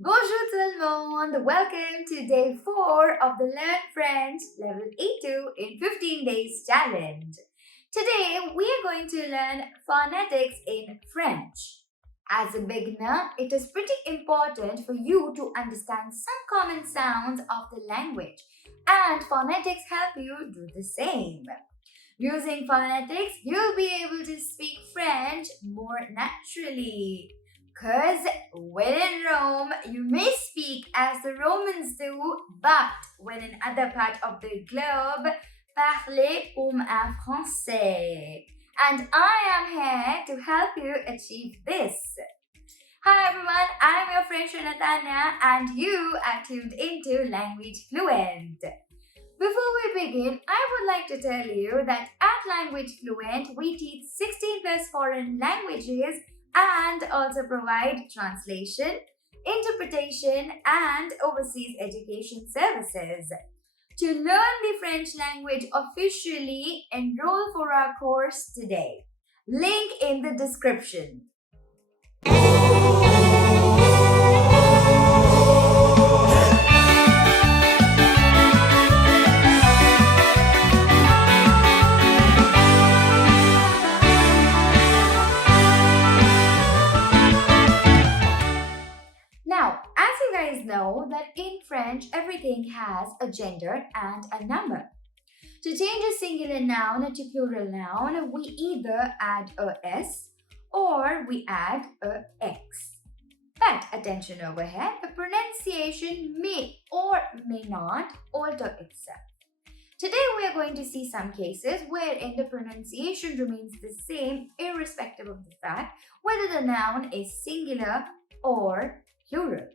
Bonjour tout le monde! Welcome to day 4 of the Learn French Level A2 in 15 Days Challenge. Today we are going to learn phonetics in French. As a beginner, it is pretty important for you to understand some common sounds of the language, and phonetics help you do the same. Using phonetics, you'll be able to speak French more naturally. Because when in Rome, you may speak as the Romans do, but when in other part of the globe, parlez comme un français. And I am here to help you achieve this. Hi everyone, I'm your friend Natanya and you are tuned into Language Fluent. Before we begin, I would like to tell you that at Language Fluent, we teach 16 plus foreign languages and also provide translation, interpretation, and overseas education services. To learn the French language officially, enroll for our course today. Link in the description. Now, as you guys know that in French, everything has a gender and a number. To change a singular noun to plural noun, we either add a s or we add a x. But attention over here, the pronunciation may or may not alter itself. Today we are going to see some cases wherein the pronunciation remains the same irrespective of the fact whether the noun is singular or plural.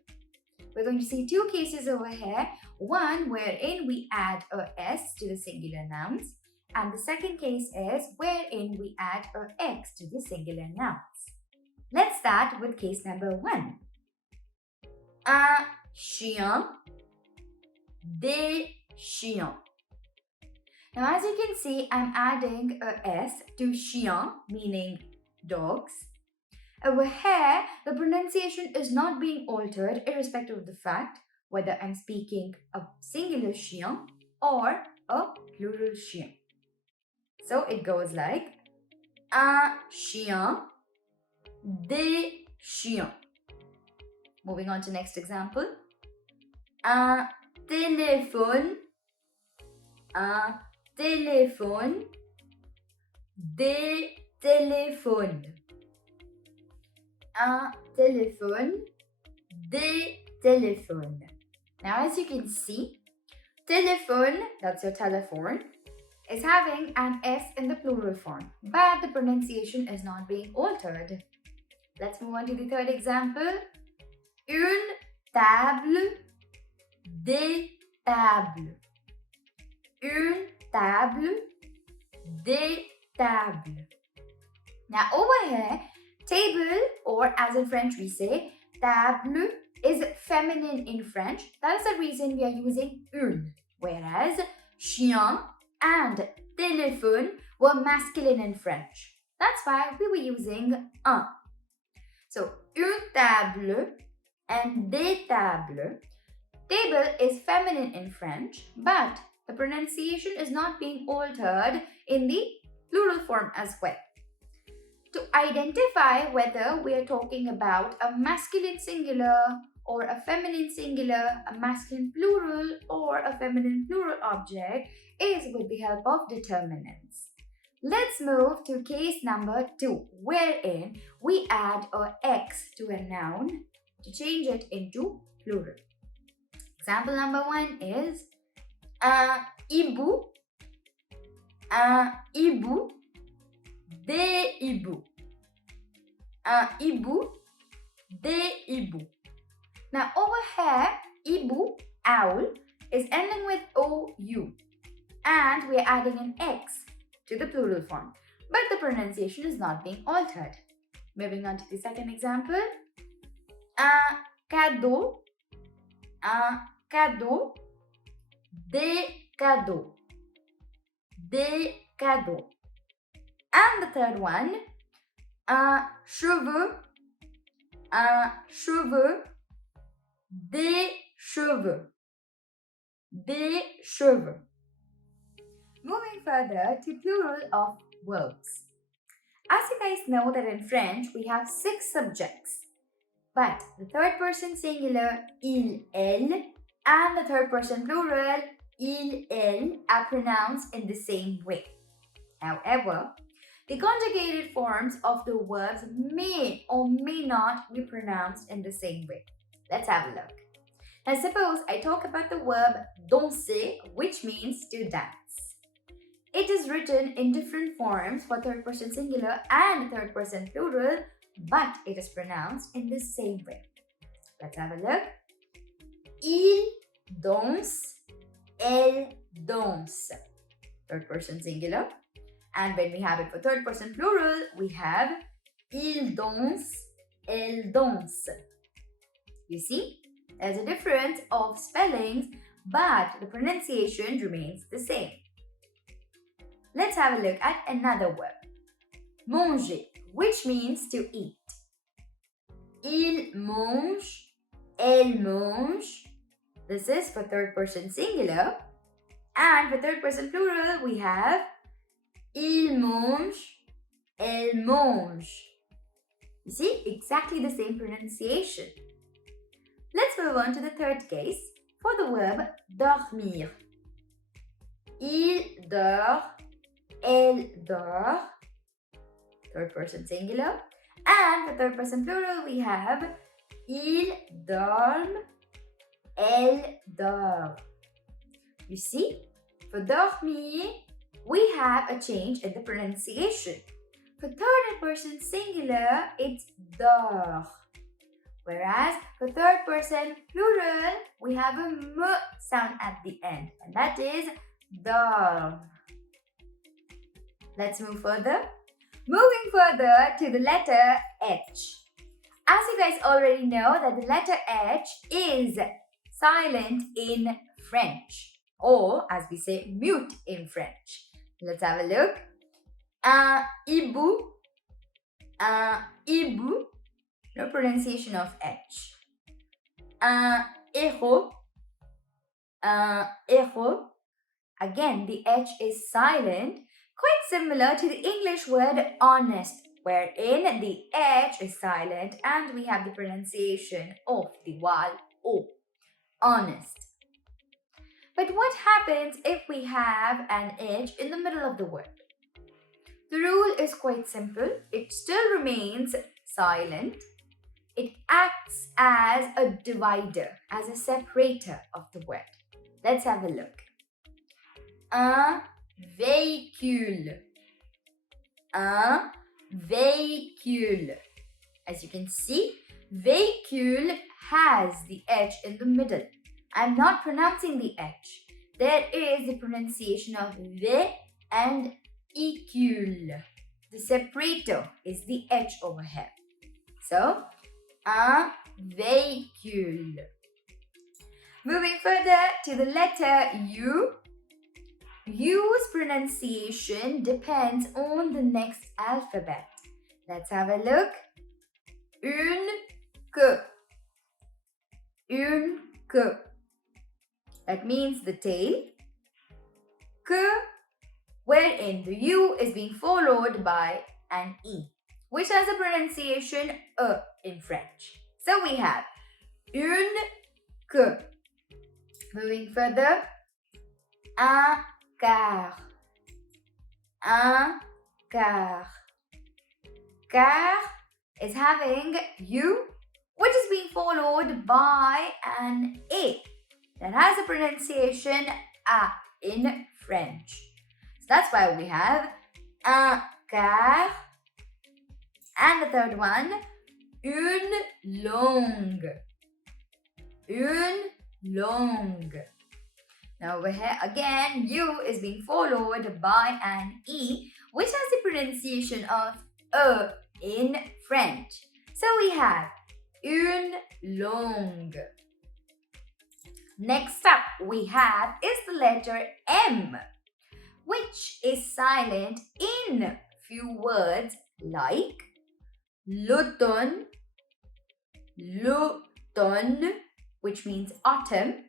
We're going to see two cases over here. One wherein we add a s to the singular nouns, and the second case is wherein we add a x to the singular nouns. Let's start with case number 1. Un chien, des chiens. Now, as you can see, I'm adding a s to chien, meaning dogs. Over here, the pronunciation is not being altered irrespective of the fact whether I'm speaking a singular chien or a plural chien. So it goes like un chien, des chiens. Moving on to next example. Un téléphone, des téléphones. Un téléphone, des téléphones. Now, as you can see, téléphone, that's your telephone, is having an S in the plural form, but the pronunciation is not being altered. Let's move on to the third example. Une table, des tables. Une table, des tables. Now, over here, table, or as in French we say, table, is feminine in French. That is the reason we are using une, whereas chien and téléphone were masculine in French. That's why we were using un. So, une table and des tables. Table is feminine in French, but the pronunciation is not being altered in the plural form as well. To identify whether we are talking about a masculine singular or a feminine singular, a masculine plural or a feminine plural object is with the help of determinants. Let's move to case number 2, wherein we add a x to a noun to change it into plural. Example number 1 is un hibou, des hiboux. Un hibou, des hiboux. Now over here, hibou, owl, is ending with OU, and we are adding an X to the plural form, but the pronunciation is not being altered. Moving on to the second example. Un cadeau, des cadeaux. Des cadeaux. And the third one, un cheveu, des cheveux, des cheveux. Moving further to plural of verbs. As you guys know that in French, we have 6 subjects. But the third person singular, il, elle, and the third person plural, il, elle, are pronounced in the same way. However, the conjugated forms of the verbs may or may not be pronounced in the same way. Let's have a look. Now suppose I talk about the verb danser, which means to dance. It is written in different forms for third person singular and third person plural, but it is pronounced in the same way. Let's have a look. Il danse, elle danse. Third person singular. And when we have it for third person plural, we have il danse, elle danse. You see, there's a difference of spellings, but the pronunciation remains the same. Let's have a look at another word. Manger, which means to eat. Il mange, elle mange. This is for third person singular. And for third person plural, we have il mange, elle mange. You see, exactly the same pronunciation. Let's move on to the third case for the verb dormir. Il dort, elle dort. Third person singular. And for third person plural, we have il dorme, elle dort. You see, for dormir, we have a change in the pronunciation. For third person singular, it's dort. Whereas for third person plural, we have a m sound at the end, and that is dorm. Let's move further. Moving further to the letter H. As you guys already know that the letter H is silent in French, or as we say, mute in French. Let's have a look. Un hibou, no pronunciation of H. Un héros, again the H is silent, quite similar to the English word honest, wherein the H is silent and we have the pronunciation of the vowel O, honest. But what happens if we have an H in the middle of the word? The rule is quite simple. It still remains silent. It acts as a divider, as a separator of the word. Let's have a look. Un véhicule. Un véhicule. As you can see, véhicule has the H in the middle. I'm not pronouncing the H. There is the pronunciation of V and icule. The separator is the H over here. So, un véhicule. Moving further to the letter U. U's pronunciation depends on the next alphabet. Let's have a look. Une queue. Une queue. That means the tail. Que, wherein the U is being followed by an E, which has a pronunciation in French. So we have une queue. Moving further, un quart. Un quart. Quart is having U, which is being followed by an A that has a pronunciation A in French. So that's why we have un quart. And the third one, une longue. Une longue. Now over here again, U is being followed by an E, which has the pronunciation of in French. So we have une longue. Next up we have is the letter M, which is silent in few words like l'automne, l'automne, which means autumn.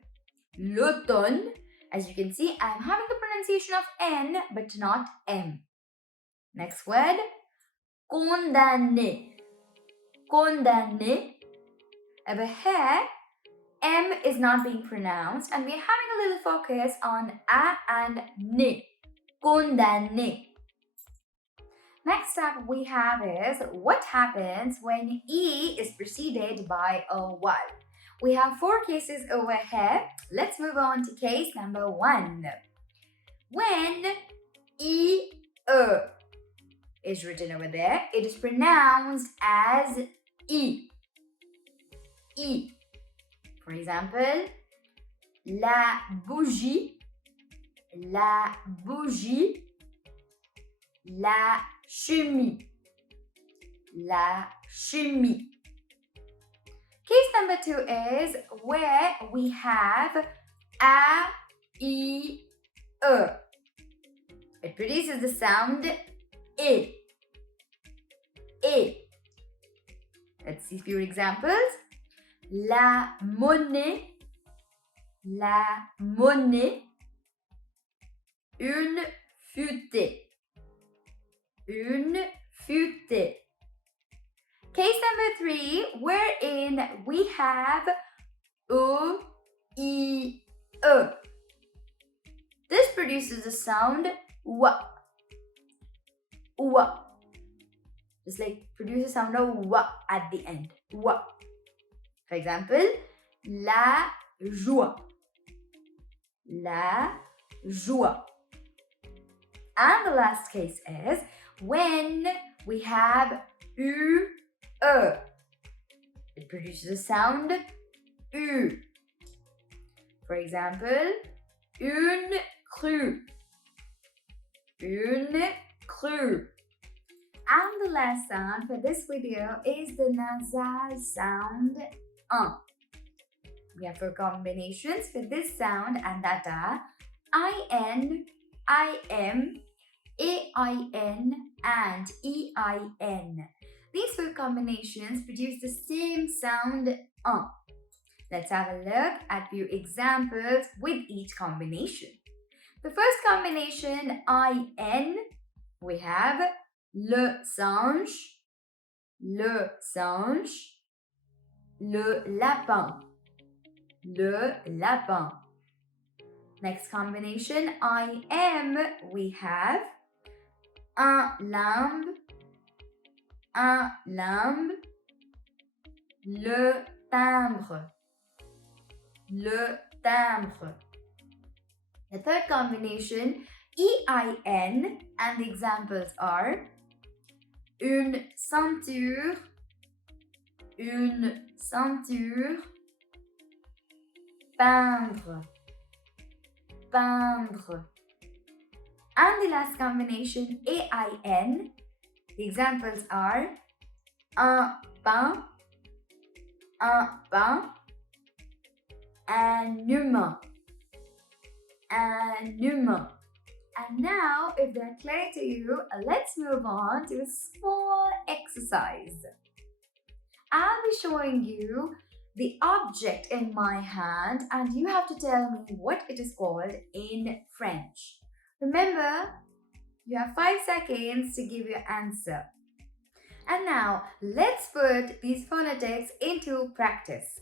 L'automne. As you can see, I'm having the pronunciation of N, but not M. Next word. Condamné. Condamné. Over here, M is not being pronounced and we're having a little focus on A and N. Condamné. Next up we have is what happens when E is preceded by a Y. We have 4 cases over here. Let's move on to case number 1. When E is written over there, it is pronounced as E. E. For example, la bougie, la bougie, la chemise, la chemise. Case number 2 is where we have A, E, E. It produces the sound E. E. Let's see a few examples. La monnaie, une futaie, une futaie. Case number 3, wherein we have O, E, E. This produces the sound W. W. Just like produces sound of W at the end. W. For example, la joie. La joie. And the last case is when we have U, E. It produces a sound U. For example, une crue. Une crue. And the last sound for this video is the nasal sound We have 4 combinations for this sound, and that are IN, IM, AIN, and EIN. These 4 combinations produce the same sound Let's have a look at few examples with each combination. The first combination, IN, we have le singe, le lapin, le lapin. Next combination, IM, we have un limbe, le timbre, le timbre. The third combination, EIN, and the examples are une ceinture, peindre, And the last combination, AIN, the examples are un pain, un humain, And now, if they're clear to you, let's move on to a small exercise. I'll be showing you the object in my hand and you have to tell me what it is called in French. Remember, you have 5 seconds to give your answer. And now, let's put these phonetics into practice.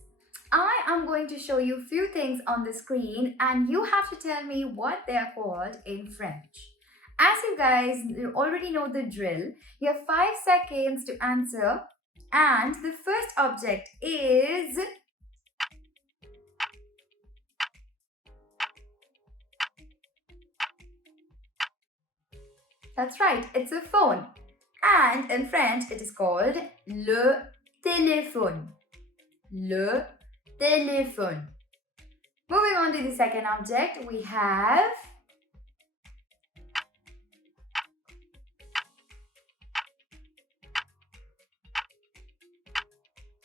I am going to show you a few things on the screen and you have to tell me what they are called in French. As you guys already know the drill, you have 5 seconds to answer, and the first object is that's right, it's a phone. And in French, it is called le téléphone. Le téléphone. Moving on to the second object, we have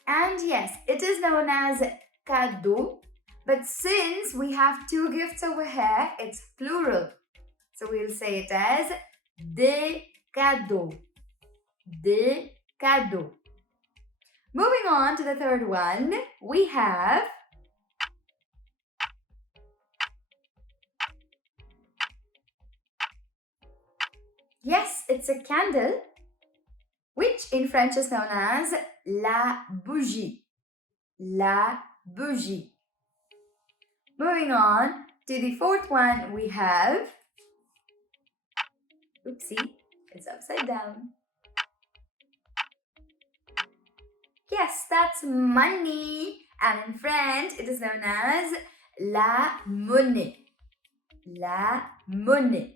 and yes, it is known as cadeau, but since we have 2 gifts over here, it's plural. So we'll say it as des cadeaux. Des cadeaux. Moving on to the third one, we have Yes, it's a candle, which in French is known as la bougie. La bougie. Moving on to the fourth one, we have, oopsie, it's upside down. Yes, that's money. And in French, it is known as la monnaie. La monnaie.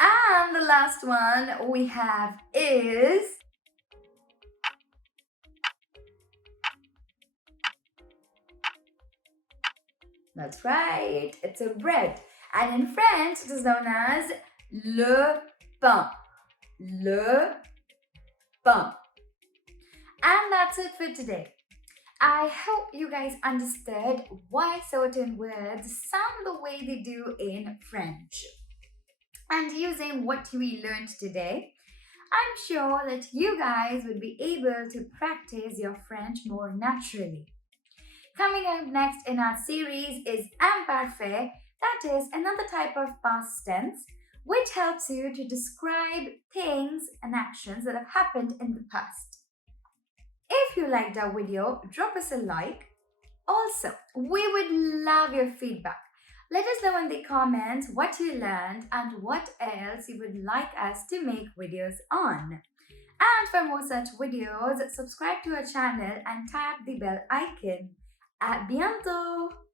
And the last one we have is, that's right, it's a bread. And in French, it is known as le pain. Le pain. And that's it for today. I hope you guys understood why certain words sound the way they do in French. And using what we learned today, I'm sure that you guys would be able to practice your French more naturally. Coming up next in our series is imparfait, that is another type of past tense which helps you to describe things and actions that have happened in the past. If you liked our video, drop us a like. Also, we would love your feedback. Let us know in the comments what you learned and what else you would like us to make videos on. And for more such videos, subscribe to our channel and tap the bell icon. À bientôt!